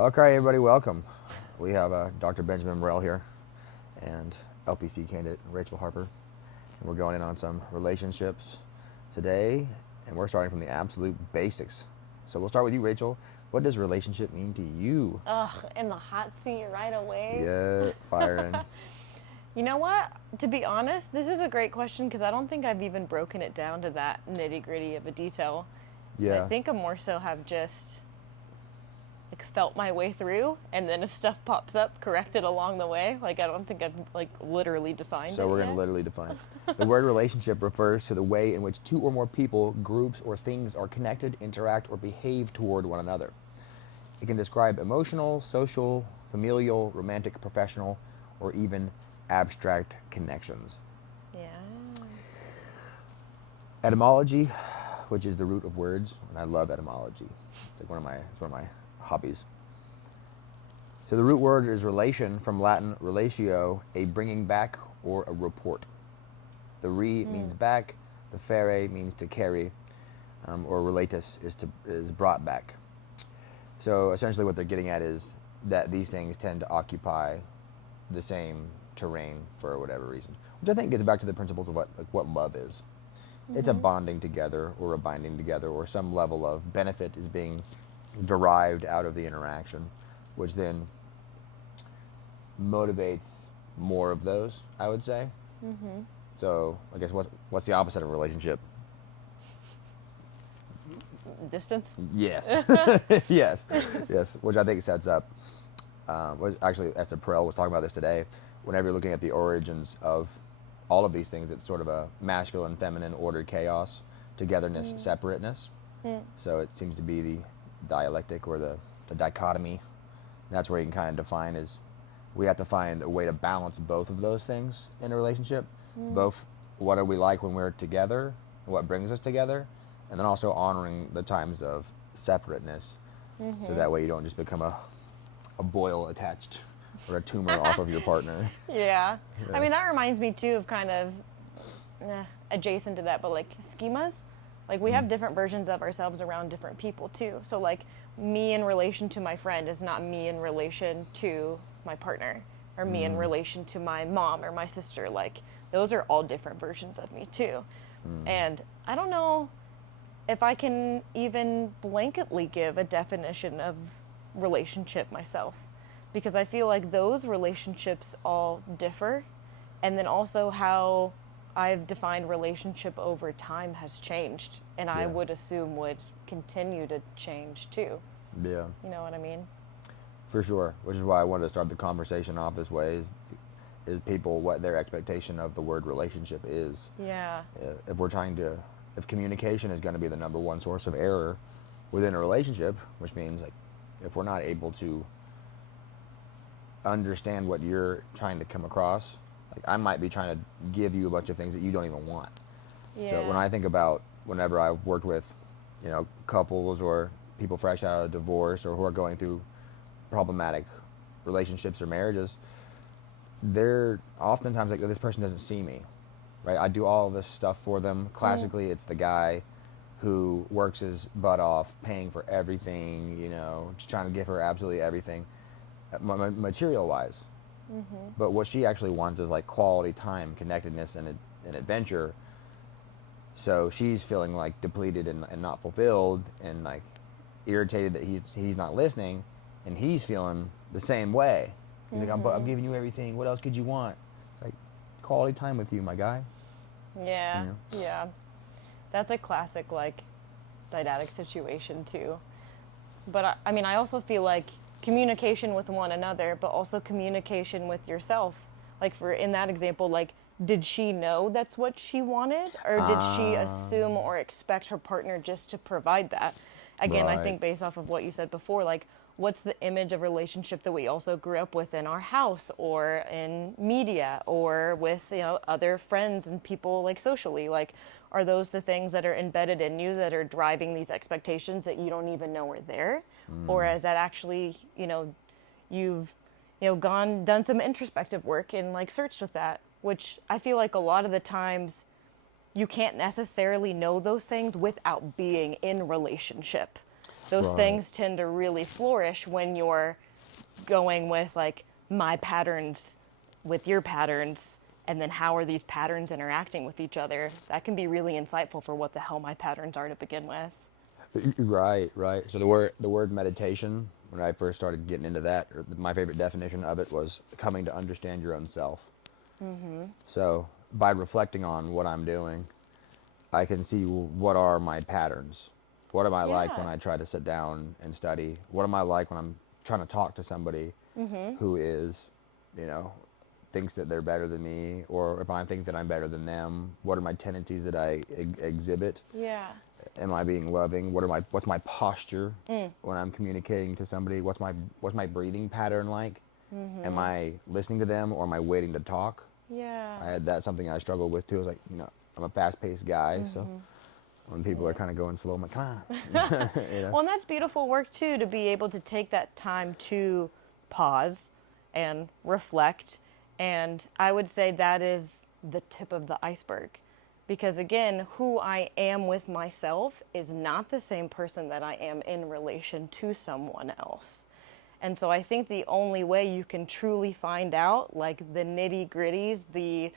Okay, everybody, welcome. We have Dr. Benjamin Morrell here and LPC-Candidate Rachel Harper. And we're going in on some relationships today, and we're starting from the absolute basics. So we'll start with you, Rachel. What does relationship mean to you? Ugh, in the hot seat right away. Yeah, firing. You know what? To be honest, this is a great question because I don't think I've even broken it down to that nitty gritty of a detail. Yeah. I think I more so have just like felt my way through, and then if stuff pops up, correct it along the way. Like I don't think I've like literally defined it. So we're going yet. to literally define. The word relationship refers to the way in which two or more people, groups, or things are connected, interact, or behave toward one another. It can describe emotional, social, familial, romantic, professional, or even abstract connections. Yeah. Etymology, which is the root of words, and I love etymology. It's like one of my hobbies. So the root word is relation, from Latin relatio, a bringing back or a report. The means back, the fere means to carry, or relatus is brought back. So essentially what they're getting at is that these things tend to occupy the same terrain for whatever reason, which I think gets back to the principles of what love is. It's a bonding together or a binding together, or some level of benefit is being derived out of the interaction, which then motivates more of those, I would say. So I guess what's the opposite of a relationship? Distance. Yes. yes, yes, which I think sets up, actually, Esther Perel was talking about this today. Whenever you're looking at the origins of all of these things, it's sort of a masculine, feminine, ordered chaos, togetherness, separateness. So it seems to be the dialectic or the dichotomy. That's where you can kind of define is we have to find a way to balance both of those things in a relationship. Both what are we like when we're together, what brings us together, and then also honoring the times of separateness. So that way you don't just become a boil attached or a tumor off of your partner. Yeah. I mean, that reminds me too of kind of adjacent to that, but like schemas. Like we have different versions of ourselves around different people too. So like me in relation to my friend is not me in relation to my partner, or me in relation to my mom or my sister. Like those are all different versions of me too. And I don't know if I can even blanketly give a definition of relationship myself, because I feel like those relationships all differ, and then also how I've defined relationship over time has changed, and I would assume would continue to change too. Yeah, You know what I mean? for sure. Which is why I wanted to start the conversation off this way is people what their expectation of the word relationship is. Yeah. If we're if communication is going to be the number one source of error within a relationship, which means like if we're not able to understand what you're trying to come across, like I might be trying to give you a bunch of things that you don't even want. Yeah. So when I think about whenever I've worked with, couples or people fresh out of divorce or who are going through problematic relationships or marriages, they're oftentimes like, this person doesn't see me, right? I do all this stuff for them. Classically, it's the guy who works his butt off, paying for everything, just trying to give her absolutely everything, material-wise. But what she actually wants is like quality time, connectedness, and adventure. So she's feeling like depleted and not fulfilled, and like irritated that he's not listening, and he's feeling the same way. He's like, I'm giving you everything. What else could you want? It's like quality time with you, my guy. Yeah. Yeah. That's a classic like didactic situation too. But I mean, I also feel like communication with one another, but also communication with yourself. Like in that example, like did she know that's what she wanted, or did she assume or expect her partner just to provide that? Again, I Right. think based off of what you said before, like what's the image of relationship that we also grew up with in our house or in media or with other friends and people like socially, like are those the things that are embedded in you that are driving these expectations that you don't even know are there? Or is that actually you've done some introspective work and like searched with that, which I feel like a lot of the times you can't necessarily know those things without being in relationship. those Right. things tend to really flourish when you're going with like my patterns with your patterns, and then how are these patterns interacting with each other. That can be really insightful for what the hell my patterns are to begin with. Right, right. So the word meditation, when I first started getting into that, my favorite definition of it was coming to understand your own self. So by reflecting on what I'm doing, I can see what are my patterns. What am I like Yeah. when I try to sit down and study? What am I like when I'm trying to talk to somebody who is, you know, thinks that they're better than me, or if I think that I'm better than them? What are my tendencies that I exhibit? Yeah. Am I being loving? What's my posture when I'm communicating to somebody? What's my breathing pattern like? Am I listening to them, or am I waiting to talk? Yeah. That's something I struggled with too. I was like, I'm a fast-paced guy, so when people are kind of going slow, I'm like, come on. Well, and that's beautiful work too, to be able to take that time to pause and reflect. And I would say that is the tip of the iceberg. Because again, who I am with myself is not the same person that I am in relation to someone else. And so I think the only way you can truly find out, like the nitty gritties, the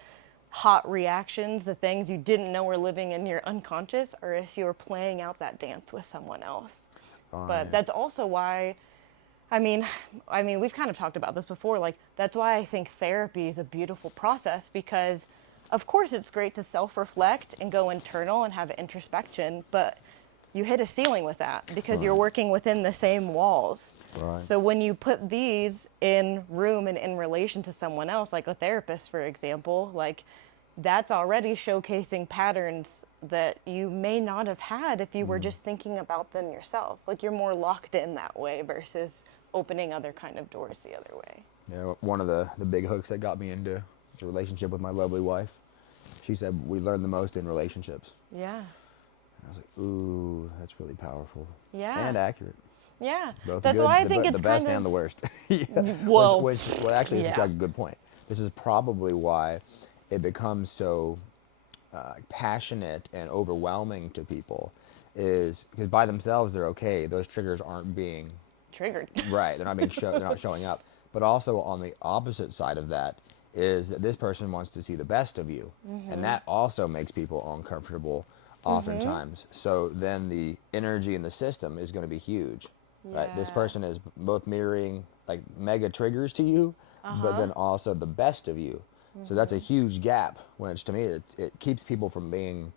hot reactions, the things you didn't know were living in your unconscious, or if you're playing out that dance with someone else. But that's also why, we've kind of talked about this before. Like, that's why I think therapy is a beautiful process, because of course it's great to self-reflect and go internal and have introspection, but you hit a ceiling with that because you're working within the same walls. Right. So when you put these in room and in relation to someone else, like a therapist, for example, like that's already showcasing patterns that you may not have had if you were just thinking about them yourself. Like you're more locked in that way versus opening other kind of doors the other way. One of the big hooks that got me into the relationship with my lovely wife, she said, we learn the most in relationships. Yeah. I was like, ooh, that's really powerful. Yeah. And accurate. Yeah. Both That's good, why I think it's the best kind and the of, worst. well, Well, actually, this yeah. has got a good point. This is probably why it becomes so passionate and overwhelming to people, is because by themselves they're okay. Those triggers aren't being triggered. right. They're not being they're not showing up. But also on the opposite side of that is that this person wants to see the best of you, and that also makes people uncomfortable oftentimes. So then the energy in the system is going to be huge. Right? This Yeah. person is both mirroring like mega triggers to you, but then also the best of you. So that's a huge gap, which to me it keeps people from being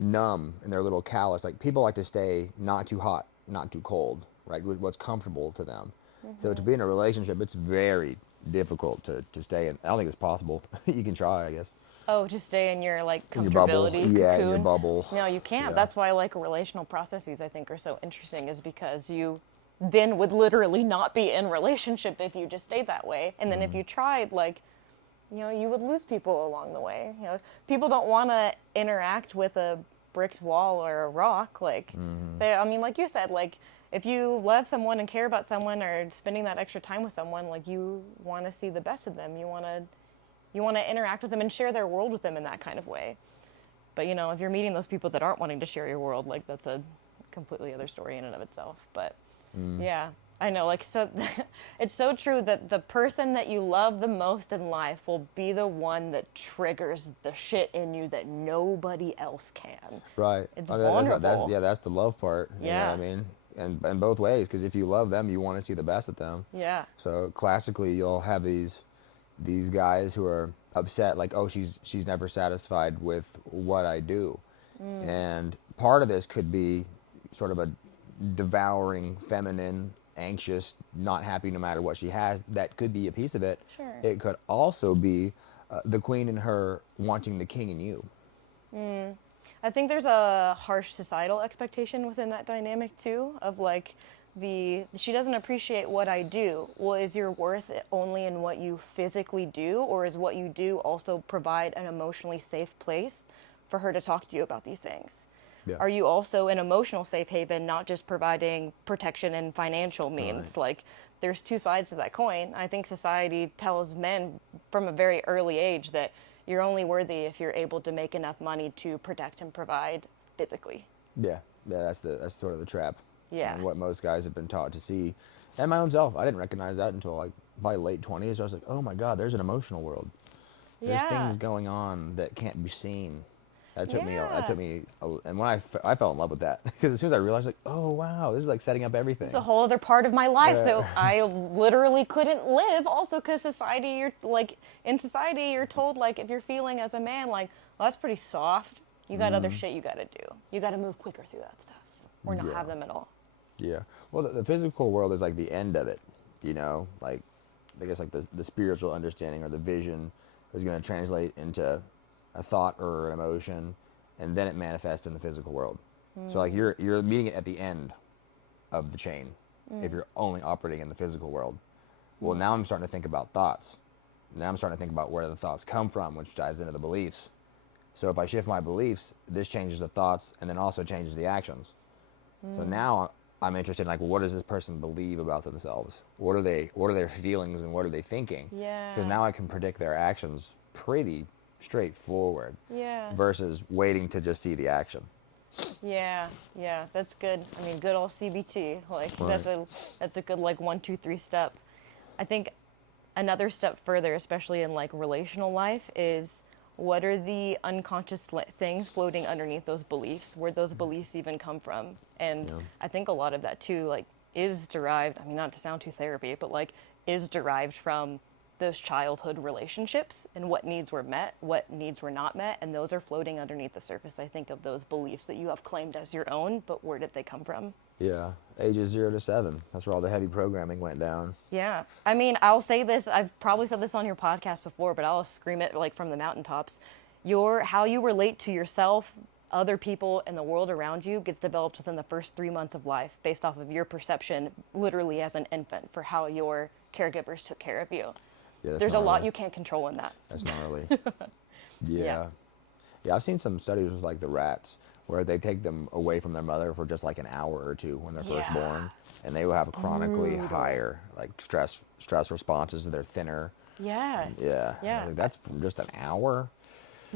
numb and they're a little callous. Like people like to stay not too hot, not too cold, right? What's comfortable to them. So to be in a relationship, it's very difficult to stay in. I don't think it's possible. You can try, I guess. Oh, to stay in your like In your bubble. comfortability cocoon. Yeah, in your bubble. No, you can't. Yeah. That's why like relational processes I think are so interesting, is because you then would literally not be in relationship if you just stayed that way. And then if you tried, like, you would lose people along the way. People don't want to interact with a brick wall or a rock. Like, like you said, like if you love someone and care about someone or spending that extra time with someone, like you want to see the best of them. You want to interact with them and share their world with them in that kind of way. But if you're meeting those people that aren't wanting to share your world, like that's a completely other story in and of itself. But yeah, I know, like, so it's so true that the person that you love the most in life will be the one that triggers the shit in you that nobody else can. Right. It's I mean, vulnerable. that's the love part. You know Yeah. what I mean? And both ways, because if you love them, you want to see the best of them. Yeah. So classically, you'll have these guys who are upset, like, oh, she's never satisfied with what I do. And part of this could be sort of a devouring, feminine, anxious, not happy no matter what she has. That could be a piece of it. Sure. It could also be the queen in her wanting the king in you. I think there's a harsh societal expectation within that dynamic too, of like she doesn't appreciate what I do. Well, is your worth only in what you physically do, or is what you do also provide an emotionally safe place for her to talk to you about these things? Yeah. Are you also an emotional safe haven, not just providing protection and financial means? Right. Like, there's two sides to that coin. I think society tells men from a very early age that you're only worthy if you're able to make enough money to protect and provide physically. Yeah, that's sort of the trap. Yeah. And what most guys have been taught to see. And my own self, I didn't recognize that until like my late 20s. I was like, oh my God, there's an emotional world. There's Yeah. things going on that can't be seen. That took Yeah. me, and when I fell in love with that, because as soon as I realized, like, oh wow, this is like setting up everything. It's a whole other part of my life that I literally couldn't live. Also, because society, in society, you're told like if you're feeling as a man, like, well, that's pretty soft. You got other shit you got to do. You got to move quicker through that stuff, or not have them at all. Yeah. Well, the physical world is like the end of it, you know, like, I guess like the spiritual understanding or the vision is going to translate into a thought or an emotion, and then it manifests in the physical world. So like you're meeting it at the end of the chain if you're only operating in the physical world. Well, now I'm starting to think about thoughts. Now I'm starting to think about where the thoughts come from, which dives into the beliefs. So if I shift my beliefs, this changes the thoughts and then also changes the actions. So now I'm interested in like, well, what does this person believe about themselves? What are their feelings and what are they thinking? Yeah. Because now I can predict their actions pretty straightforward. Yeah. Versus waiting to just see the action. Yeah, that's good. I mean, good old CBT. Like that's a good like 1, 2, 3 step. I think another step further, especially in like relational life, is what are the unconscious things floating underneath those beliefs? Where those beliefs even come from? And I think a lot of that too, like, is derived. I mean, not to sound too therapy, but like, is derived from those childhood relationships and what needs were met, what needs were not met, and those are floating underneath the surface, I think, of those beliefs that you have claimed as your own, but where did they come from? Yeah, ages 0 to 7. That's where all the heavy programming went down. Yeah. I mean, I'll say this, I've probably said this on your podcast before, but I'll scream it like from the mountaintops. How you relate to yourself, other people, and the world around you gets developed within the first 3 months of life based off of your perception, literally as an infant, for how your caregivers took care of you. Yeah, There's a lot you can't control in that. That's gnarly. Yeah. Yeah, I've seen some studies with like the rats where they take them away from their mother for just like an hour or two when they're first born, and they will have chronically higher like stress responses. They're thinner. Yeah. Yeah. Like, that's from just an hour.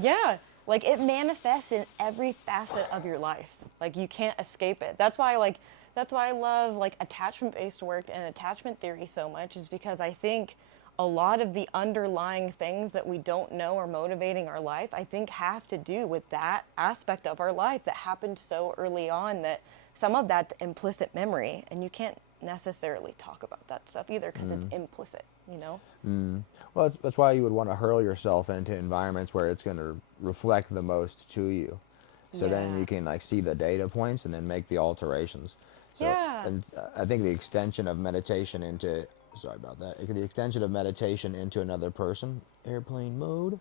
Yeah. Like, it manifests in every facet of your life. Like, you can't escape it. That's why I love like attachment-based work and attachment theory so much, is because I think a lot of the underlying things that we don't know are motivating our life, I think have to do with that aspect of our life that happened so early on, that some of that's implicit memory, and you can't necessarily talk about that stuff either because it's implicit, you know? Well, that's why you would want to hurl yourself into environments where it's going to reflect the most to you. So then you can like see the data points and then make the alterations. So, and I think the extension of meditation into another person, airplane mode.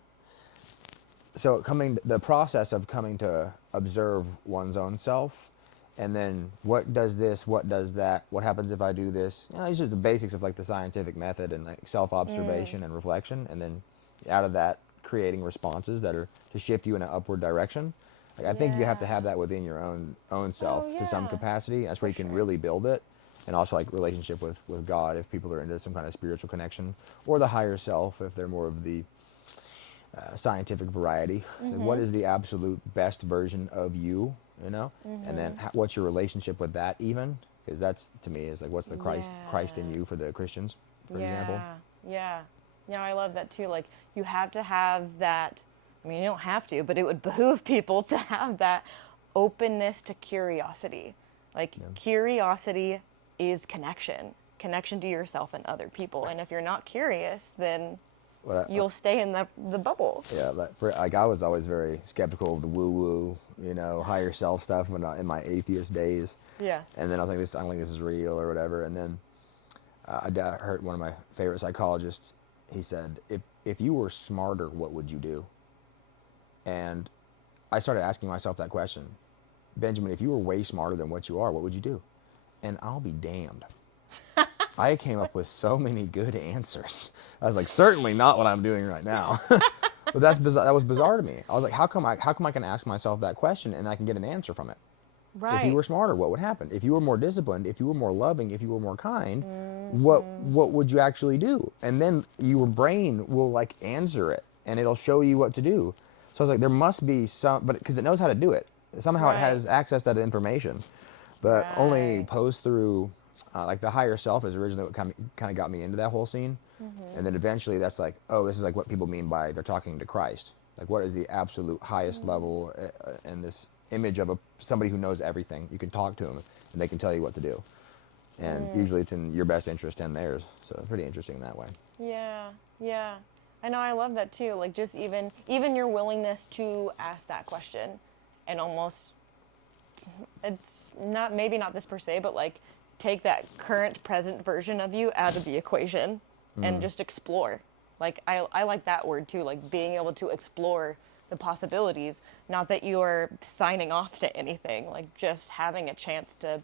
So the process of coming to observe one's own self, and then what does this, what does that, what happens if I do this? You know, it's just the basics of like the scientific method and like self-observation and reflection, and then out of that creating responses that are to shift you in an upward direction. Like I think you have to have that within your own self to some capacity. That's where you can really build it. And also like relationship with God if people are into some kind of spiritual connection, or the higher self if they're more of the scientific variety. So what is the absolute best version of you, you know? And then what's your relationship with that even? Because that's, to me, is like what's the Christ in you for the Christians, for example. Yeah, I love that too. Like, you have to have that, I mean, you don't have to, but it would behoove people to have that openness to curiosity. Like, curiosity is connection to yourself and other people. And if you're not curious, then you'll stay in the bubble. Yeah, like I was always very skeptical of the woo-woo, you know, higher self stuff in my atheist days. Yeah. And then I was like, I don't think this is real or whatever. And then I heard one of my favorite psychologists, he said, if you were smarter, what would you do? And I started asking myself that question. Benjamin, if you were way smarter than what you are, what would you do? And I'll be damned. I came up with so many good answers. I was like, certainly not what I'm doing right now. But that was bizarre to me. I was like, how come I can ask myself that question and I can get an answer from it? Right. If you were smarter, what would happen? If you were more disciplined, if you were more loving, if you were more kind, what would you actually do? And then your brain will like answer it and it'll show you what to do. So I was like, there must be some, but because it knows how to do it. Somehow it has access to that information. but only Right. post through like the higher self is originally what kind of got me into that whole scene. And then eventually that's like, oh, this is like what people mean by they're talking to Christ. Like, what is the absolute highest level in this image of somebody who knows everything? You can talk to them and they can tell you what to do. And usually it's in your best interest and theirs. So it's pretty interesting in that way. Yeah, yeah. I know, I love that too. Like, just even your willingness to ask that question, and almost, it's not, maybe not this per se, but like take that current present version of you out of the equation and just explore. Like, I like that word too, like being able to explore the possibilities. Not that you're signing off to anything, like just having a chance to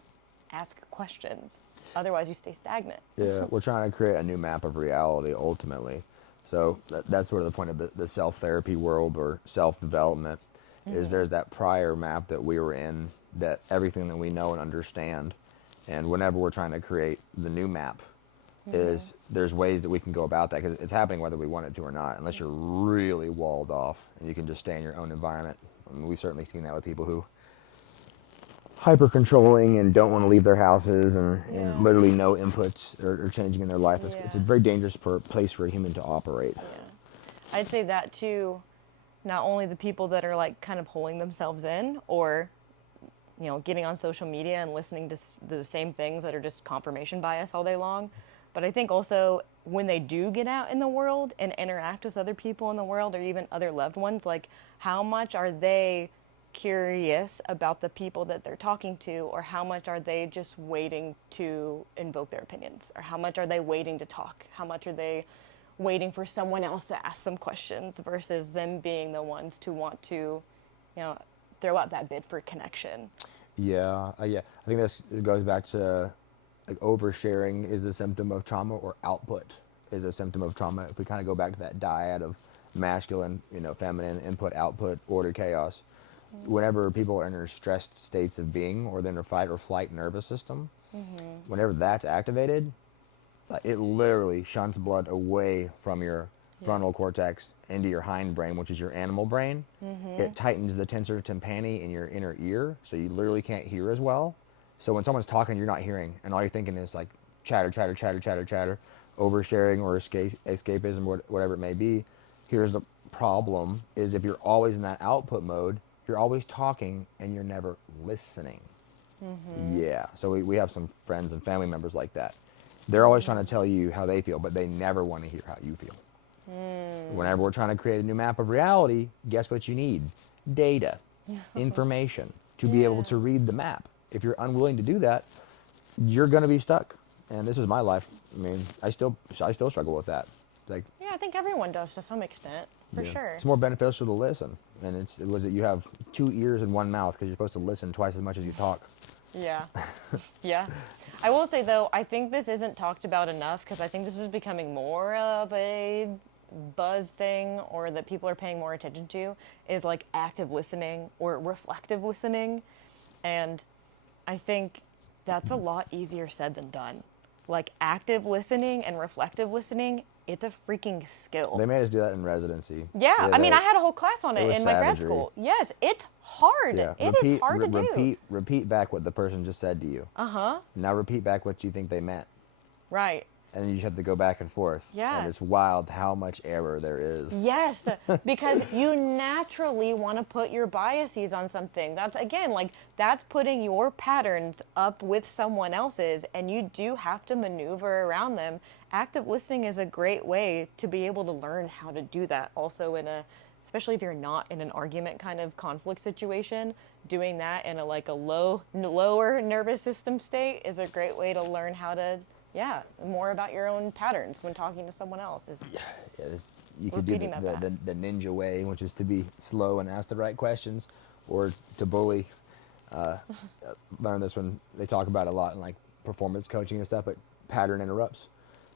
ask questions. Otherwise, you stay stagnant. Yeah, we're trying to create a new map of reality ultimately. So that's sort of the point of the self-therapy world or self-development, is there's that prior map that we were in, that everything that we know and understand. And whenever we're trying to create the new map, is there's ways that we can go about that, because it's happening whether we want it to or not, unless you're really walled off and you can just stay in your own environment. I mean, we've certainly seen that with people who hyper controlling and don't want to leave their houses, and Yeah. literally no inputs or changing in their life. It's a Yeah. very dangerous place for a human to operate. Yeah. I'd say that too, not only the people that are like kind of holding themselves in, or getting on social media and listening to the same things that are just confirmation bias all day long, but I think also when they do get out in the world and interact with other people in the world, or even other loved ones, like how much are they curious about the people that they're talking to, or how much are they just waiting to invoke their opinions, or how much are they waiting to talk, how much are they waiting for someone else to ask them questions versus them being the ones to want to, throw out that bid for connection. Yeah. I think this goes back to, like, oversharing is a symptom of trauma, or output is a symptom of trauma. If we kind of go back to that dyad of masculine, feminine, input, output, order, chaos. Whenever people are in their stressed states of being, or they're in their fight or flight nervous system, whenever that's activated, it literally shunts blood away from your frontal cortex into your hindbrain, which is your animal brain. It tightens the tensor tympani in your inner ear, so you literally can't hear as well. So when someone's talking, you're not hearing, and all you're thinking is like chatter, chatter, chatter, chatter, chatter, oversharing or escapism, whatever it may be. Here's the problem: is if you're always in that output mode, you're always talking and you're never listening. Yeah. So we have some friends and family members like that. They're always trying to tell you how they feel, but they never want to hear how you feel. Whenever we're trying to create a new map of reality, guess what you need? Data, information, to be able to read the map. If you're unwilling to do that, you're going to be stuck. And this is my life. I mean, I still struggle with that. Like, Yeah, I think everyone does to some extent, for sure. it's more beneficial to listen. And you have 2 ears and 1 mouth, because you're supposed to listen twice as much as you talk. Yeah. Yeah. I will say, though, I think this isn't talked about enough, because I think this is becoming more of a buzz thing, or that people are paying more attention to, is like active listening or reflective listening. And I think that's a lot easier said than done. Like, active listening and reflective listening, it's a freaking skill. They made us do that in residency. Yeah, I mean, I had a whole class on it was in my grad savagery. school. Yes, it's hard. Yeah. It is hard to do. Repeat back what the person just said to you. Now repeat back what you think they meant. Right. And you just have to go back and forth. Yeah. And it's wild how much error there is. Yes, because you naturally want to put your biases on something. That's, again, like, that's putting your patterns up with someone else's, and you do have to maneuver around them. Active listening is a great way to be able to learn how to do that. Also, especially if you're not in an argument kind of conflict situation, doing that in a lower nervous system state is a great way to learn how to, more about your own patterns when talking to someone else. You could do Repeating that the ninja way, which is to be slow and ask the right questions, or to bully. Learn this when they talk about it a lot in like performance coaching and stuff, but pattern interrupts.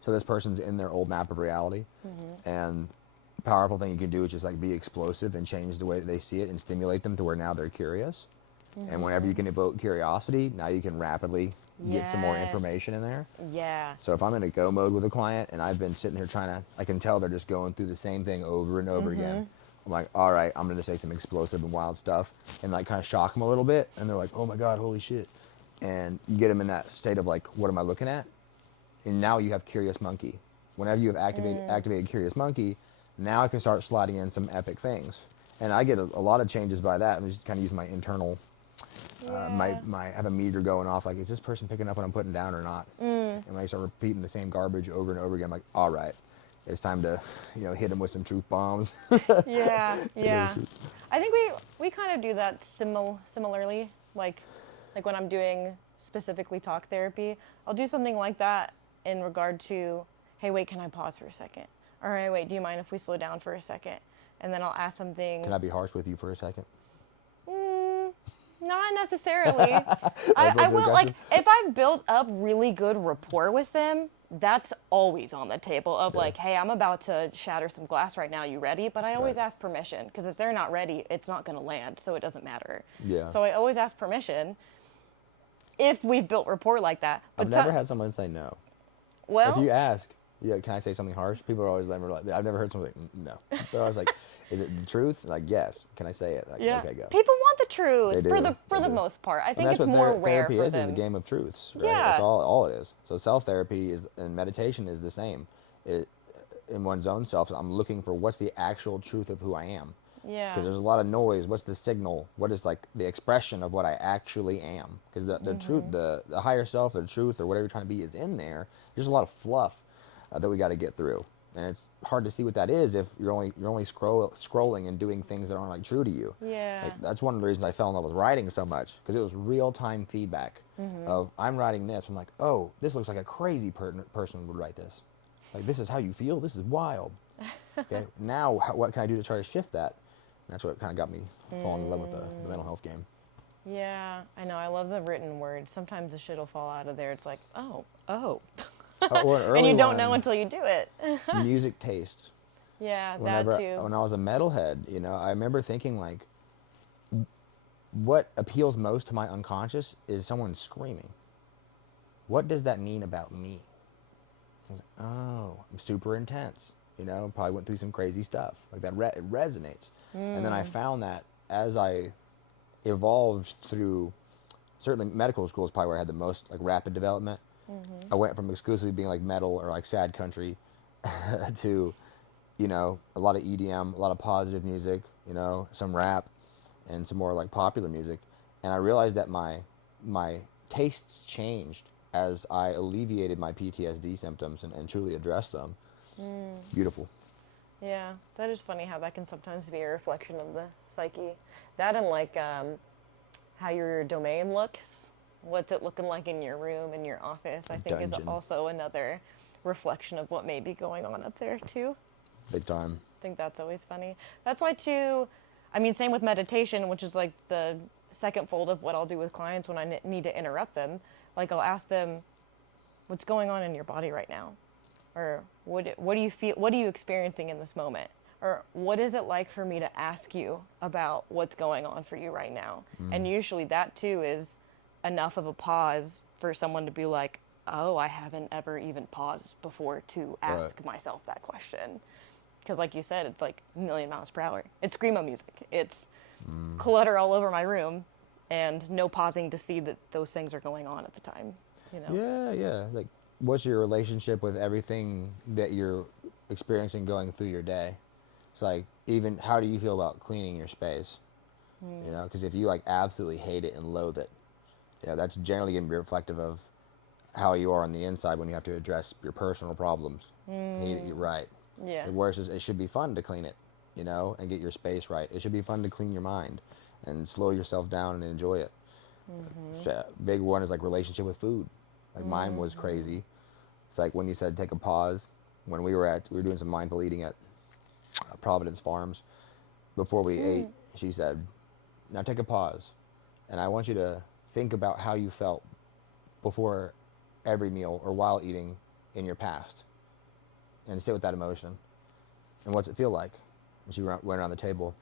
So this person's in their old map of reality, and the powerful thing you can do is just like be explosive and change the way that they see it and stimulate them to where now they're curious. And whenever you can evoke curiosity, now you can rapidly get some more information in there. Yeah. So if I'm in a go mode with a client and I've been sitting here I can tell they're just going through the same thing over and over again. I'm like, all right, I'm going to say some explosive and wild stuff and like kind of shock them a little bit. And they're like, oh my God, holy shit. and you get them in that state of like, what am I looking at? And now you have curious monkey. Whenever you have activated curious monkey, now I can start sliding in some epic things. And I get a lot of changes by that. I'm just kind of using my internal, my I have a meter going off. Like, is this person picking up what I'm putting down or not? And when I start repeating the same garbage over and over again, I'm like, all right, it's time to, hit them with some truth bombs. Yeah. I think we kind of do that similarly. Like when I'm doing specifically talk therapy, I'll do something like that in regard to, hey, wait, can I pause for a second? All right, wait, do you mind if we slow down for a second? And then I'll ask something. Can I be harsh with you for a second? Not necessarily. I will, like, if I've built up really good rapport with them, that's always on the table of like, hey, I'm about to shatter some glass right now. You ready? But I always ask permission, because if they're not ready, it's not going to land, so it doesn't matter. Yeah. So I always ask permission if we've built rapport like that. But I've never had someone say no. Well, if you ask, can I say something harsh? People are always like, I've never heard someone like, no. They're always like, is it the truth? Like, yes. Can I say it? Like, okay, go. People want the truth They do. for the most part. I think that's it's what more rare therapy for is them. the game of truths, right? Yeah. That's all it is. So self-therapy and meditation is the same. In one's own self, I'm looking for what's the actual truth of who I am. Yeah. Because there's a lot of noise. What's the signal? What is like the expression of what I actually am? Because the truth, the higher self, the truth, or whatever you're trying to be is in there. There's a lot of fluff that we got to get through, and it's hard to see what that is if you're only scrolling and doing things that aren't like true to you. Yeah. Like, that's one of the reasons I fell in love with writing so much, because it was real time feedback of I'm writing this. I'm like, oh, this looks like a crazy person would write this. Like, this is how you feel. This is wild. Okay, now what can I do to try to shift that? And that's what kind of got me falling in love with the mental health game. Yeah, I know. I love the written word. Sometimes the shit will fall out of there. It's like, oh. And you don't know until you do it. Music taste. Yeah, Whenever, that too. when I was a metalhead, I remember thinking like, what appeals most to my unconscious is someone screaming. What does that mean about me? I was like, oh, I'm super intense. Probably went through some crazy stuff. Like that it resonates. And then I found that as I evolved through, certainly medical school is probably where I had the most like rapid development. I went from exclusively being like metal or like sad country to, a lot of EDM, a lot of positive music, some rap and some more like popular music. And I realized that my tastes changed as I alleviated my PTSD symptoms and truly addressed them. Beautiful. Yeah, that is funny how that can sometimes be a reflection of the psyche. That and like how your domain looks. What's it looking like in your room, in your office, I think is also another reflection of what may be going on up there too. Big time. I think that's always funny. That's why too, same with meditation, which is like the second fold of what I'll do with clients when I need to interrupt them. Like I'll ask them, what's going on in your body right now? Or what do you feel, what are you experiencing in this moment? Or what is it like for me to ask you about what's going on for you right now? And usually that too is enough of a pause for someone to be like, oh, I haven't ever even paused before to ask myself that question. Because like you said, it's like a million miles per hour. It's screamo music. It's clutter all over my room and no pausing to see that those things are going on at the time. Yeah. Like, what's your relationship with everything that you're experiencing going through your day? It's like, even how do you feel about cleaning your space? Because if you like absolutely hate it and loathe it, that's generally going to be reflective of how you are on the inside when you have to address your personal problems. You're right. Yeah. Whereas it should be fun to clean it, and get your space right. It should be fun to clean your mind and slow yourself down and enjoy it. So, big one is like relationship with food. Like mine was crazy. It's like when you said take a pause. When we were doing some mindful eating at Providence Farms. Before we ate, she said, now take a pause. And I want you to think about how you felt before every meal or while eating in your past, and sit with that emotion. And what's it feel like? And she went around the table,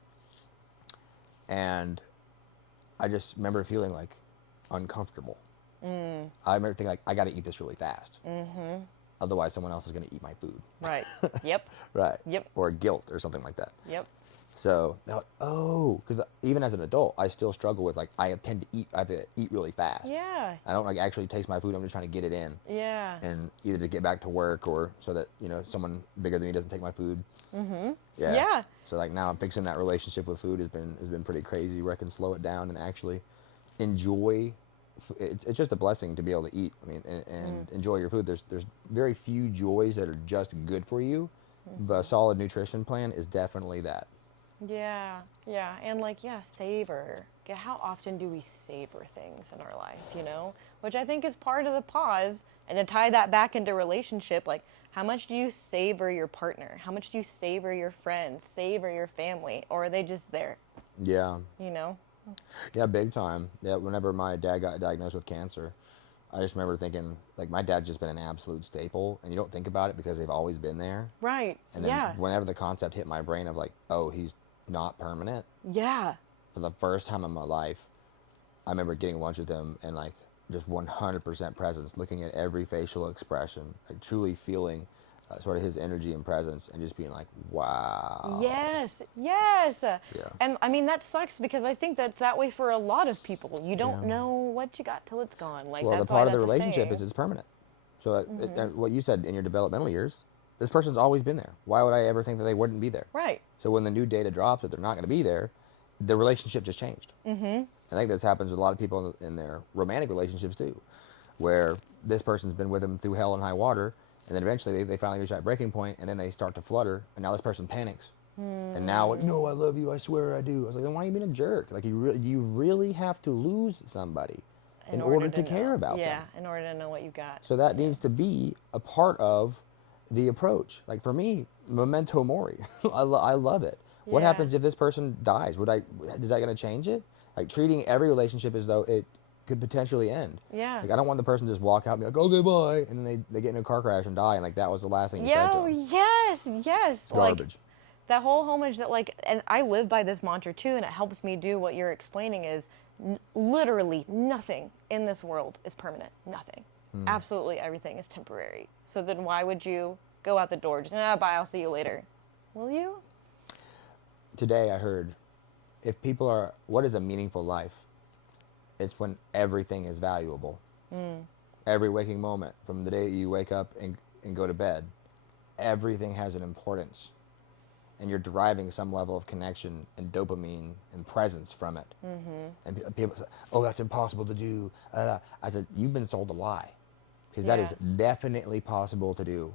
and I just remember feeling like uncomfortable. I remember thinking like, I got to eat this really fast. Otherwise someone else is going to eat my food. Right. Yep. Right. Yep. Or guilt or something like that. Yep. So they're like, oh, because even as an adult, I still struggle with like I tend to eat. I have to eat really fast. Yeah. I don't like actually taste my food. I'm just trying to get it in. Yeah. And either to get back to work or so that someone bigger than me doesn't take my food. Mm-hmm. Yeah. Yeah. So like now I'm fixing that relationship with food has been pretty crazy. Where I can slow it down and actually enjoy. It's just a blessing to be able to eat. I mean, and enjoy your food. There's very few joys that are just good for you, but a solid nutrition plan is definitely that. Yeah, yeah, and like, yeah, savor. Yeah, how often do we savor things in our life, Which I think is part of the pause. And to tie that back into relationship, like, how much do you savor your partner? How much do you savor your friends, savor your family? Or are they just there, Yeah. you know? Yeah, big time. Yeah, whenever my dad got diagnosed with cancer, I just remember thinking, like, my dad's just been an absolute staple, and you don't think about it because they've always been there. Right, And then yeah, whenever the concept hit my brain of, like, oh, he's not permanent, yeah, for the first time in my life, I remember getting lunch with him and, like, just 100% presence, looking at every facial expression, like, truly feeling sort of his energy and presence, and just being like, wow. yes, yes. Yeah. And I mean, that sucks because I think that's that way for a lot of people. You don't Yeah. know what you got till it's gone. Like, Well, the that's part why of the that's a relationship saying. is it's permanent. So what you said in your developmental years, this person's always been there. Why would I ever think that they wouldn't be there? Right. So when the new data drops that they're not going to be there, the relationship just changed. Mm-hmm. I think this happens with a lot of people in their romantic relationships too, where this person's been with them through hell and high water, and then eventually they finally reach that breaking point, and then they start to flutter, and now this person panics. And now, like, no, I love you, I swear I do. I was like, then why are you being a jerk? Like, you really have to lose somebody in order to care know. about them. Yeah, in order to know what you got. So that needs to be a part of the approach. Like for me, memento mori. I love it. What Yeah. happens if this person dies? Is that going to change it? Like treating every relationship as though it could potentially end. Yeah. Like I don't want the person to just walk out and be like, okay, bye, and then they get in a car crash and die, and like that was the last thing you said to Yo, them. yes, yes. It's garbage. Like, that whole homage that, like, and I live by this mantra too, and it helps me do what you're explaining is literally nothing in this world is permanent. Nothing. Absolutely everything is temporary. So then why would you go out the door just, bye, I'll see you later? Will you? Today I heard, what is a meaningful life? It's when everything is valuable. Every waking moment, from the day you wake up and go to bed, everything has an importance. And you're deriving some level of connection and dopamine and presence from it. And people say, oh, that's impossible to do. I said, you've been sold a lie. Because that is definitely possible to do.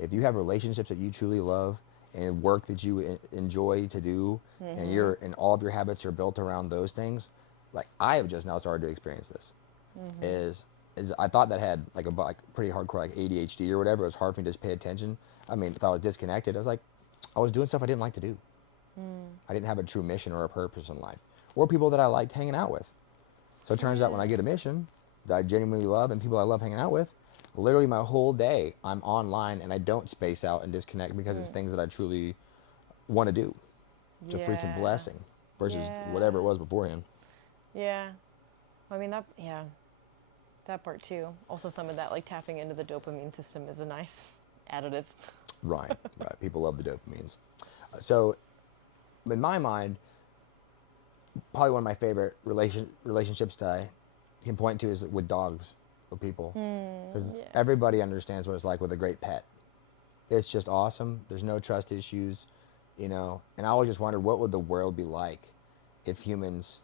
If you have relationships that you truly love and work that you enjoy to do, and all of your habits are built around those things, like I have just now started to experience this. Is I thought that had like pretty hardcore like ADHD or whatever. It was hard for me to just pay attention. I mean, if I was disconnected, I was like, I was doing stuff I didn't like to do. I didn't have a true mission or a purpose in life, or people that I liked hanging out with. So it turns out when I get a mission that I genuinely love and people I love hanging out with, literally my whole day I'm online and I don't space out and disconnect because it's things that I truly want to do. It's a freaking blessing versus whatever it was beforehand. Yeah. I mean, that part too. Also, some of that, like tapping into the dopamine system is a nice additive. Right. People love the dopamines. So, in my mind, probably one of my favorite relationships that I can point to is with dogs, with people. Because everybody understands what it's like with a great pet. It's just awesome. There's no trust issues, And I always just wondered, what would the world be like if humans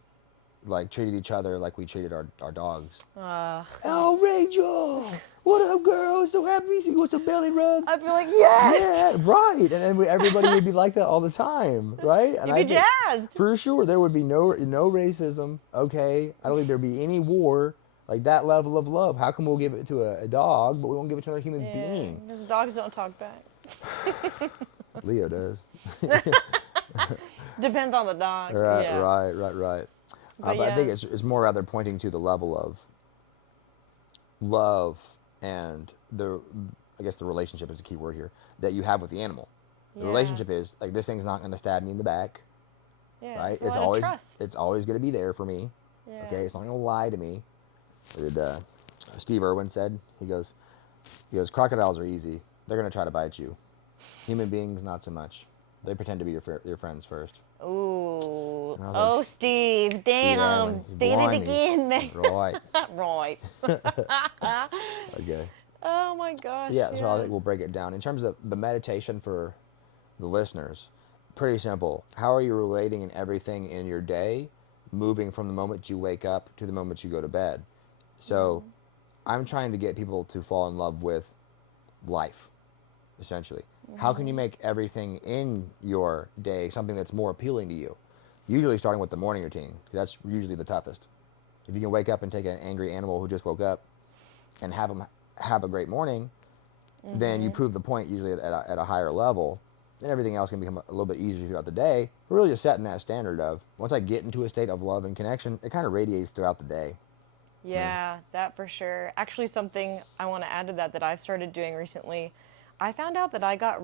like treated each other like we treated our dogs. Oh, Rachel! What up, girl? So happy to see you with some belly rubs. I'd be like, yes! Yeah, right. And then everybody would be like that all the time, right? And You'd be jazzed. For sure, there would be no racism, okay? I don't think there'd be any war, like that level of love. How come we'll give it to a dog, but we won't give it to another human being? Because dogs don't talk back. Leo does. Depends on the dog. Right, yeah. right. But I think it's more rather pointing to the level of love and the relationship is a key word here, that you have with the animal. The relationship is like, this thing's not going to stab me in the back, right? It's always trust. It's always going to be there for me. Yeah. Okay, it's not going to lie to me. Steve Irwin said, he goes, crocodiles are easy. They're going to try to bite you. Human beings, not so much. They pretend to be your friends first. Ooh. And I was Oh, like, Steve. Damn. Yeah, Did it blimey. again, man. Right. Right. Okay. Oh my gosh. Yeah, so I think we'll break it down. In terms of the meditation for the listeners, pretty simple. How are you relating in everything in your day, moving from the moment you wake up to the moment you go to bed? So I'm trying to get people to fall in love with life, essentially. How can you make everything in your day something that's more appealing to you? Usually starting with the morning routine. That's usually the toughest. If you can wake up and take an angry animal who just woke up and have them have a great morning, then you prove the point usually at a higher level. Then everything else can become a little bit easier throughout the day. But really just setting that standard of, once I get into a state of love and connection, it kind of radiates throughout the day. Yeah, that for sure. Actually, something I want to add to that I've started doing recently, I found out that I got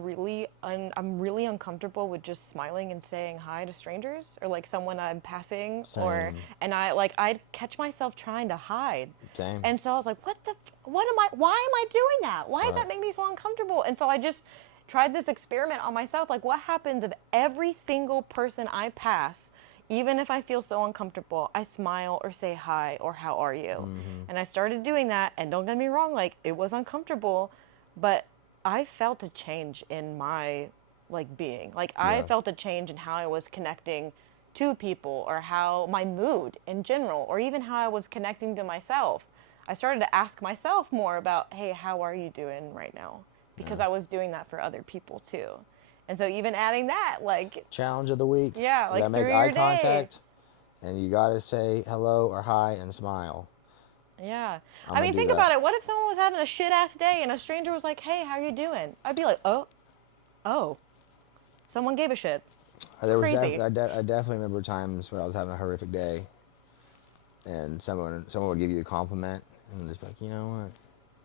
I'm really uncomfortable with just smiling and saying hi to strangers or like someone I'm passing Same. and I'd catch myself trying to hide. Same. And so I was like, why am I doing that? Why does that make me so uncomfortable? And so I just tried this experiment on myself. Like, what happens if every single person I pass, even if I feel so uncomfortable, I smile or say hi or how are you? And I started doing that, and don't get me wrong, like, it was uncomfortable, but I felt a change in my like being. Like I felt a change in how I was connecting to people or how my mood in general or even how I was connecting to myself. I started to ask myself more about, hey, how are you doing right now? Because I was doing that for other people too. And so even adding that, like, Challenge of the week. Yeah, like you gotta make through eye your day. contact, and you gotta say hello or hi and smile. yeah. I'm I mean, gonna do think that. about it. What if someone was having a shit ass day and a stranger was like, hey, how you doing? I'd be like, oh, someone gave a shit. There was Crazy. I definitely remember times when I was having a horrific day, and someone would give you a compliment, and just be like, you know what,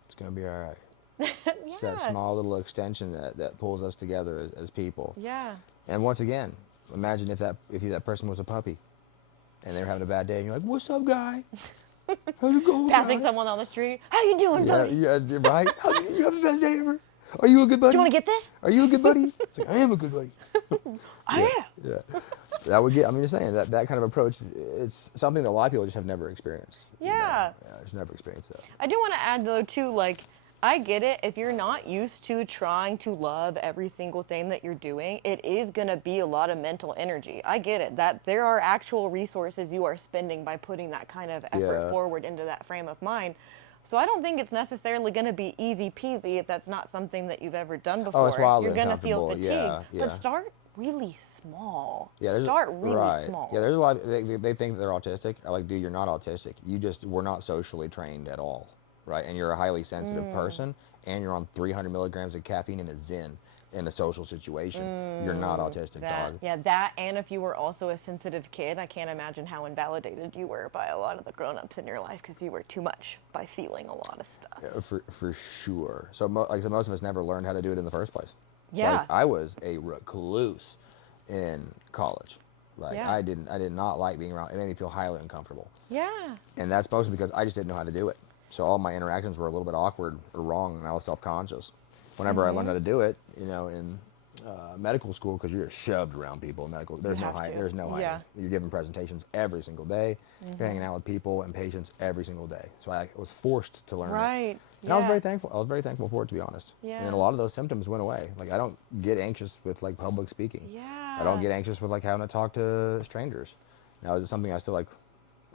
it's gonna be all right. It's that small little extension that pulls us together as people. Yeah. And once again, imagine if that person was a puppy, and they were having a bad day, and you're like, what's up, guy? How's it going? Passing guy? someone on the street. How you doing, buddy? Yeah, right. You have the best day ever. Are you a good buddy? Do you want to get this? Are you a good buddy? It's like, I am a good buddy. I am. Yeah. That would get. I'm just saying that kind of approach. It's something that a lot of people just have never experienced. Yeah. Just never experienced that. I do want to add though too, like, I get it. If you're not used to trying to love every single thing that you're doing, it is going to be a lot of mental energy. I get it. That there are actual resources you are spending by putting that kind of effort forward into that frame of mind. So I don't think it's necessarily going to be easy peasy if that's not something that you've ever done before. it's wildly You're going to feel uncomfortable. fatigued. Yeah. But start really small. Yeah, Start really small. Yeah, there's a lot. They think that they're autistic. I'm like, dude, you're not autistic. You just were not socially trained at all, right? And you're a highly sensitive person, and you're on 300 milligrams of caffeine in a Zen in a social situation. You're not autistic, dog. Yeah, that, and if you were also a sensitive kid, I can't imagine how invalidated you were by a lot of the grown-ups in your life because you were too much by feeling a lot of stuff. Yeah, for sure. So, so most of us never learned how to do it in the first place. Yeah. Like, I was a recluse in college. Like, Yeah. I did not like being around. It made me feel highly uncomfortable. Yeah. And that's mostly because I just didn't know how to do it. So all my interactions were a little bit awkward or wrong, and I was self-conscious. Whenever I learned how to do it, in medical school, because you're shoved around people in medical, there's no hiding. There's no hiding. Yeah. You're giving presentations every single day. You're hanging out with people and patients every single day. So I was forced to learn it. Right. And I was very thankful. I was very thankful for it, to be honest. Yeah. And a lot of those symptoms went away. Like, I don't get anxious with like public speaking. Yeah. I don't get anxious with like having to talk to strangers. Now, is it something I still like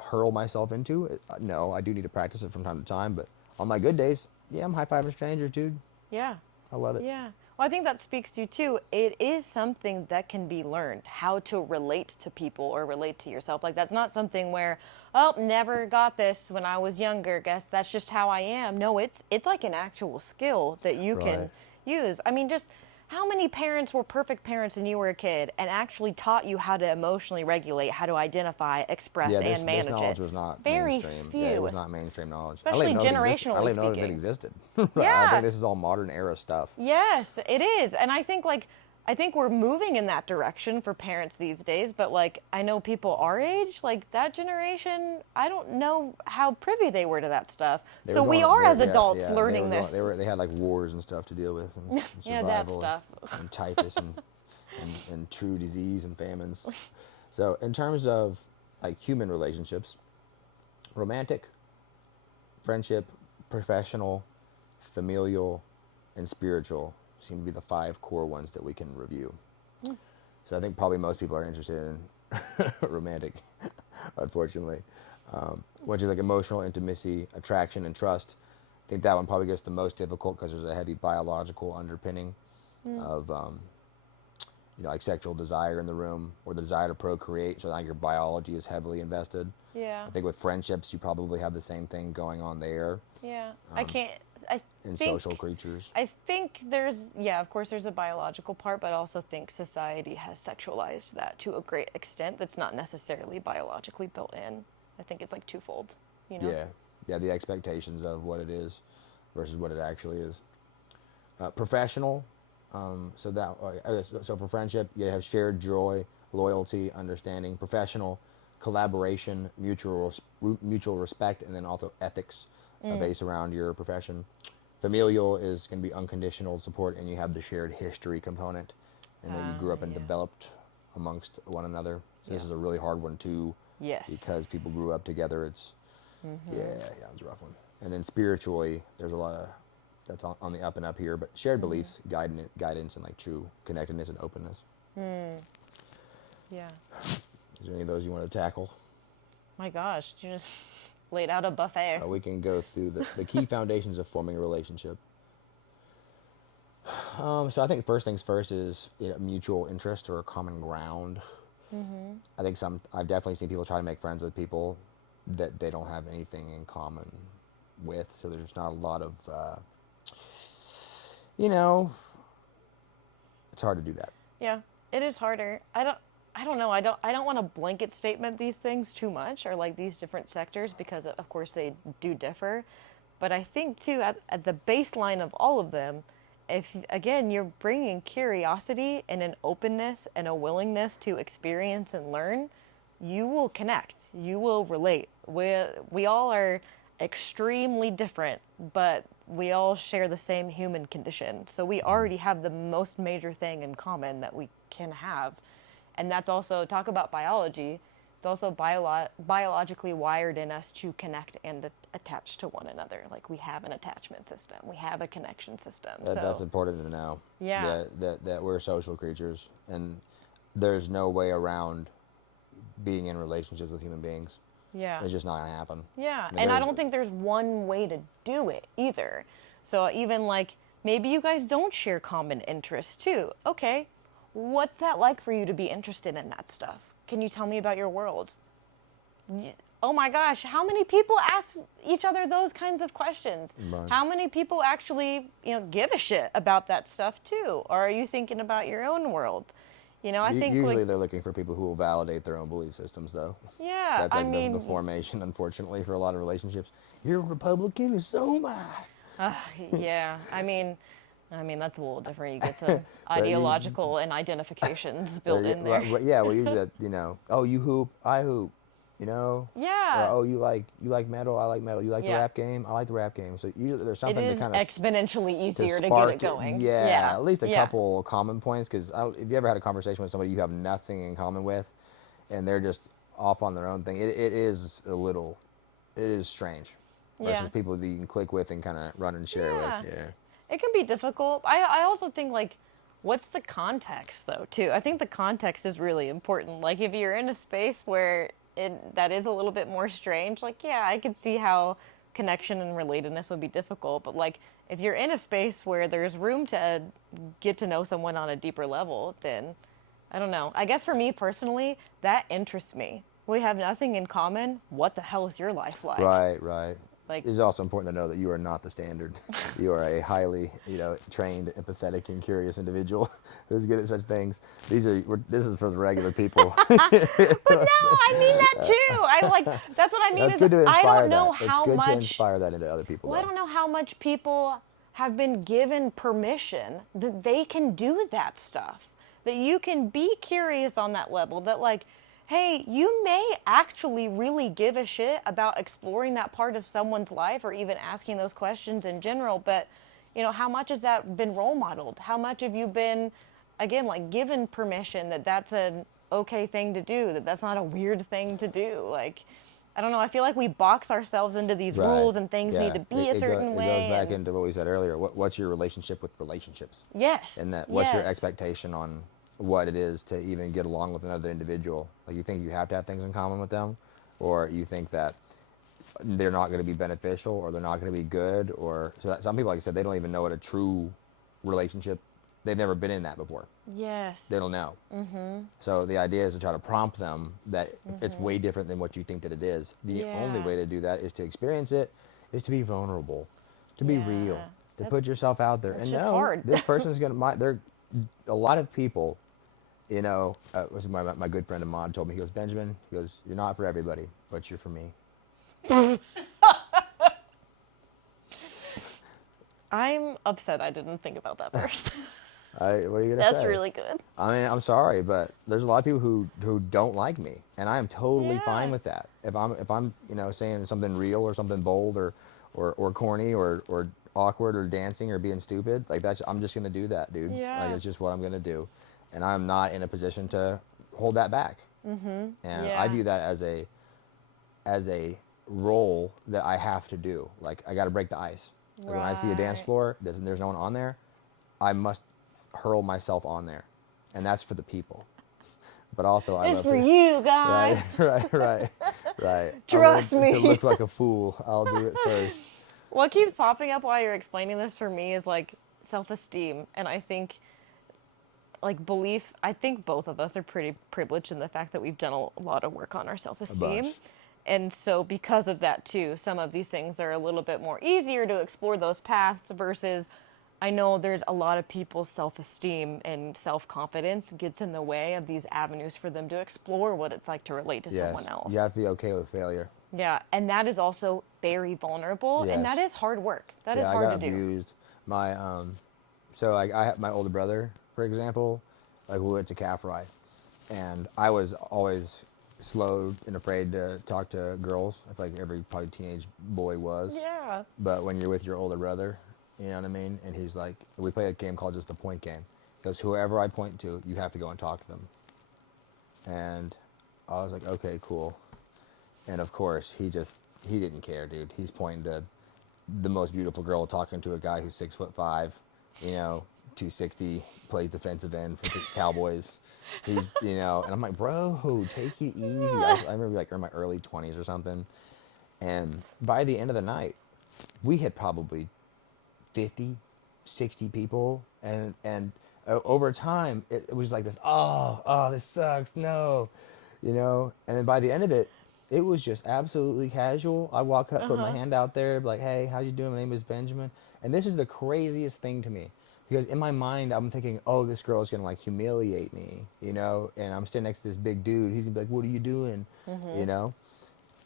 hurl myself into? No, I do need to practice it from time to time. But on my good days, yeah, I'm high-fiving strangers, dude. Yeah. I love it. Yeah. Well, I think that speaks to you too. It is something that can be learned, how to relate to people or relate to yourself. Like, that's not something where, oh, never got this when I was younger. Guess that's just how I am. No, it's like an actual skill that you can use. I mean, just how many parents were perfect parents when you were a kid and actually taught you how to emotionally regulate, how to identify, express, and manage this knowledge it? was not Very mainstream. few. Yeah, it was not mainstream knowledge. Especially I didn't generationally know if it speaking. existed. Yeah. I think this is all modern era stuff. Yes, it is. And I think we're moving in that direction for parents these days, but like I know people our age, like that generation, I don't know how privy they were to that stuff. So we are as adults learning this. They had like wars and stuff to deal with. And Yeah, that survival stuff. And typhus and and true disease and famines. So in terms of like human relationships, romantic, friendship, professional, familial, and spiritual seem to be the 5 core ones that we can review. So I think probably most people are interested in romantic, unfortunately. Which is like emotional intimacy, attraction, and trust. I think that one probably gets the most difficult because there's a heavy biological underpinning of, like sexual desire in the room, or the desire to procreate. So like your biology is heavily invested. Yeah. I think with friendships, you probably have the same thing going on there. Yeah. In social creatures. I think of course there's a biological part, but I also think society has sexualized that to a great extent that's not necessarily biologically built in. I think it's like twofold, Yeah, the expectations of what it is versus what it actually is. Professional, so for friendship, you have shared joy, loyalty, understanding. Professional, collaboration, mutual respect, and then also ethics based around your profession. Familial is going to be unconditional support, and you have the shared history component, and that you grew up and developed amongst one another. So this is a really hard one too. Yes. Because people grew up together. It's it's a rough one. And then spiritually, there's a lot of that's on the up and up here, but shared beliefs, guidance, and like true connectedness and openness. Yeah. Is there any of those you want to tackle? My gosh, you just laid out a buffet. We can go through the key foundations of forming a relationship. So I think first things first is mutual interest or common ground. I think I've definitely seen people try to make friends with people that they don't have anything in common with. So there's not a lot of, it's hard to do that. Yeah, it is harder. I don't know. I don't want to blanket statement these things too much, or like these different sectors, because of course they do differ. But I think too, at the baseline of all of them, if again you're bringing curiosity and an openness and a willingness to experience and learn, you will connect. You will relate. We all are extremely different, but we all share the same human condition. So we already have the most major thing in common that we can have. And that's also, talk about biology, it's also biologically wired in us to connect and attach to one another. Like we have an attachment system. We have a connection system. That's important to know. Yeah. That we're social creatures, and there's no way around being in relationships with human beings. Yeah. It's just not going to happen. Yeah. And I don't think there's one way to do it either. So even like, maybe you guys don't share common interests too. Okay. What's that like for you to be interested in that stuff? Can you tell me about your world? Oh my gosh, how many people ask each other those kinds of questions? Right. How many people actually, give a shit about that stuff too? Or are you thinking about your own world? I think usually they're looking for people who will validate their own belief systems, though. Yeah, That's like the formation, unfortunately, for a lot of relationships. You're a Republican, so am I. Yeah, I mean that's a little different. You get some ideological and identifications built in there. Yeah, well, usually, oh, you hoop, I hoop, Yeah. Or, oh, you like metal, I like metal. You like the rap game, I like the rap game. So usually there's something to kind of exponentially easier to get it going. Yeah, at least a couple common points. Because if you ever had a conversation with somebody you have nothing in common with, and they're just off on their own thing, it is strange. Versus people that you can click with and kind of run and share with. Yeah. It can be difficult. I also think, like, what's the context, though, too? I think the context is really important. Like, if you're in a space where that is a little bit more strange, like, yeah, I could see how connection and relatedness would be difficult. But, like, if you're in a space where there's room to get to know someone on a deeper level, then, I don't know. I guess for me, personally, that interests me. We have nothing in common. What the hell is your life like? Right. Like, it's also important to know that you are not the standard. You are a highly, trained, empathetic, and curious individual who's good at such things. This is for the regular people. But no, I mean that too. That's what I mean. That's good to inspire I don't know that. how it's good much to inspire that into other people. Well, I don't know how much people have been given permission that they can do that stuff. That you can be curious on that level. That like, hey, you may actually really give a shit about exploring that part of someone's life or even asking those questions in general, but how much has that been role modeled? How much have you been again, like given permission that that's an okay thing to do, that that's not a weird thing to do. Like, I don't know. I feel like we box ourselves into these Right. rules and things Yeah. need to be a certain It way. goes back and- into what we said earlier. What's your relationship with relationships? Yes. And that what's your yes. expectation on what it is to even get along with another individual? Like, you think you have to have things in common with them, or you think that they're not going to be beneficial, or they're not going to be good, or so that, some people, like I said, they don't even know what a true relationship. They've never been in that before. Yes. They don't know. So the idea is to try to prompt them that it's way different than what you think that it is. The only Yeah. way to do that is to experience it, is to be vulnerable, to be real, Yeah. to That's- put yourself out there. that And shit's know hard. this person's gonna. They're a lot of people. You know, was my good friend Ahmad told me. He goes, Benjamin. He goes, you're not for everybody, but you're for me. I'm upset I didn't think about that first. What are you gonna say? That's really good. I mean, I'm sorry, but there's a lot of people who don't like me, and I am totally fine Yeah. with that. If I'm saying something real or something bold or corny or awkward or dancing or being stupid, like I'm just gonna do that, dude. Yeah. Like, it's just what I'm gonna do, and I'm not in a position to hold that back. And I Yeah. view that as a role that I have to do. Like, I got to break the ice. Like, when I see a dance Right. floor, there's no one on there, I must hurl myself on there, and that's for the people. But also, I It's love for to- you guys. right. Trust I love me. To look like a fool, I'll do it first. What keeps popping up while you're explaining this for me is like self-esteem, and I think like belief. I think both of us are pretty privileged in the fact that we've done a lot of work on our self-esteem. bunch. And so because of that too, some of these things are a little bit more easier to explore those paths versus I know there's a lot of people's self-esteem and self-confidence gets in the way of these avenues for them to explore what it's like to relate to Yes, someone else. you have to be okay with failure. Yeah, and that is also very vulnerable, Yes. and that is hard work. That is I hard got to do. abused. My so like I have my older brother, for example, like we went to calf ride, and I was always slow and afraid to talk to girls. I feel like every probably teenage boy was. Yeah. But when you're with your older brother, you know what I mean? And he's like, we play a game called just the point game. He goes, whoever I point to, you have to go and talk to them. And I was like, okay, cool. And of course, he didn't care, dude. He's pointing to the most beautiful girl talking to a guy who's 6'5", 260, plays defensive end for the Cowboys. He's, and I'm like, bro, take it easy. I remember like in my early 20s or something. And by the end of the night, we had probably 50, 60 people. And over time, it was like this, oh, this sucks, no. And then by the end of it, it was just absolutely casual. I walk up, put my hand out there, be like, hey, how you doing? My name is Benjamin. And this is the craziest thing to me. Because in my mind, I'm thinking, oh, this girl is going to like humiliate me, and I'm standing next to this big dude. He's going to be like, what are you doing?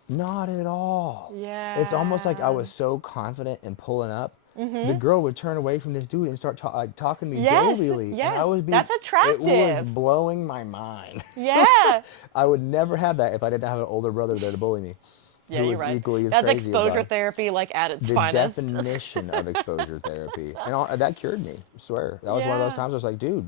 Not at all. Yeah. It's almost like I was so confident in pulling up. The girl would turn away from this dude and start talking to me Yes, jovially. And yes, I was that's It was attractive. blowing my mind. Yeah. I would never have that if I didn't have an older brother there to bully me. Yeah, who you're was right. equally as That's crazy as exposure I. therapy, like at its The finest. definition of exposure therapy. And that cured me, I swear. That was one of those Yeah. times I was like, dude,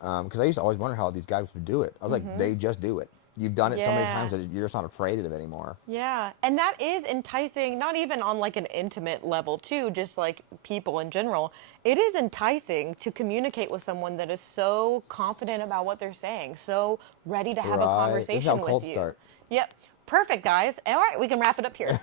because I used to always wonder how these guys would do it. I was like, they just do it. You've done it so many Yeah. times that you're just not afraid of it anymore. Yeah, and that is enticing, not even on like an intimate level too, just like people in general. It is enticing to communicate with someone that is so confident about what they're saying, so ready to have a Right. conversation This is how with cults you. start. Yep. Perfect, guys. All right, we can wrap it up here.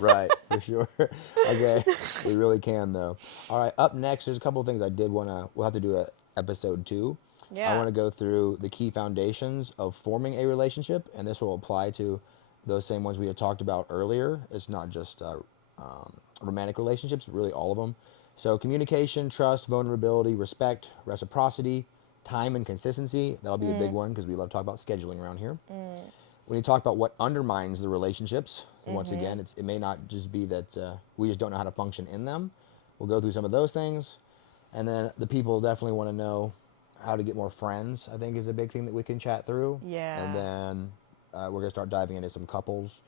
Right, for sure. Okay, we really can though. All right, up next, there's a couple of things I did want to. We'll have to do a episode 2. Yeah. I want to go through the key foundations of forming a relationship, and this will apply to those same ones we had talked about earlier. It's not just romantic relationships, but really all of them. So communication, trust, vulnerability, respect, reciprocity, time, and consistency. That'll be a big one because we love to talk about scheduling around here. When you talk about what undermines the relationships, once again, it may not just be that we just don't know how to function in them. We'll go through some of those things. And then the people definitely want to know how to get more friends, I think is a big thing that we can chat through. Yeah. And then we're going to start diving into some couples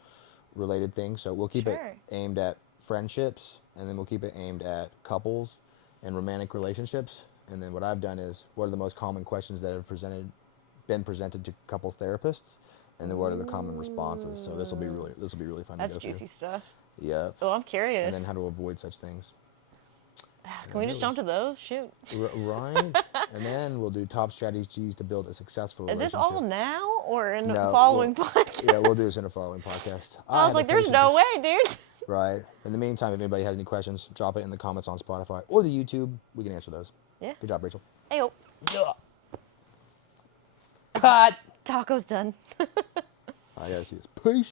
related things. So we'll keep it Sure. aimed at friendships, and then we'll keep it aimed at couples and romantic relationships. And then what I've done is, what are the most common questions that have been presented to couples therapists, and then what are the common responses. So this will be really fun That's to go juicy through. stuff. Yeah. Oh, I'm curious. And then how to avoid such things. Can we just jump to those? Shoot. Right. And then we'll do top strategies to build a successful Is relationship. this all now or in the No, following podcast? Yeah, we'll do this in a following podcast. I was like, there's no way, dude. Right. In the meantime, if anybody has any questions, drop it in the comments on Spotify or the YouTube. We can answer those. Yeah. Good job, Rachel. Ayo. Cut. Taco's done. I gotta see this. Peace.